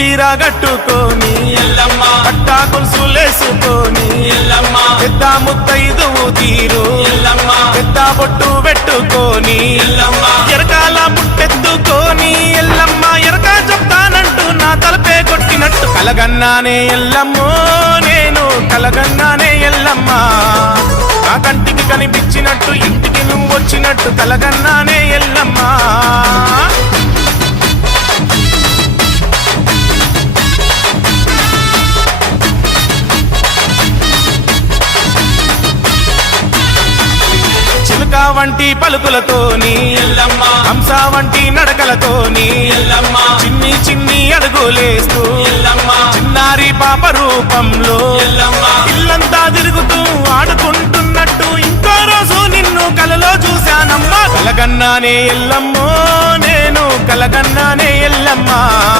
చీర కట్టుకొని ఎల్లమ్మ పట్టా గొలుసులేసుకొని ఎల్లమ్మ పెద్ద ముత్తైదువు తీరు ఎల్లమ్మ పెద్ద బొట్టు పెట్టుకొని ఎల్లమ్మ ఎరకాల ముట్టెత్తుకొని ఎల్లమ్మ ఎరక చెప్తానంటూ నా తలపే కొట్టినట్టు కలగన్నానే ఎల్లమ్మో నేను కలగన్నానే ఎల్లమ్మ నా కంటికి కనిపించినట్టు ఇంటికి నువ్వు వచ్చినట్టు కలగన్నానే ఎల్లమ్మ చిలుక వంటి పలుకులతోని ఎల్లమ్మ హంస వంటి నడకలతోని ఎల్లమ్మ చిన్ని చిన్ని అడుగులేస్తూ ఎల్లమ్మ చిన్నారి పాప రూపంలో ఎల్లమ్మ ఇల్లంతా తిరుగుతూ ఆడుకుంటున్నట్టు ఇంకో రోజు నిన్ను కలలో చూశానమ్మా కలగన్నానే ఎల్లమ్మో నేను కలగన్నానే ఎల్లమ్మ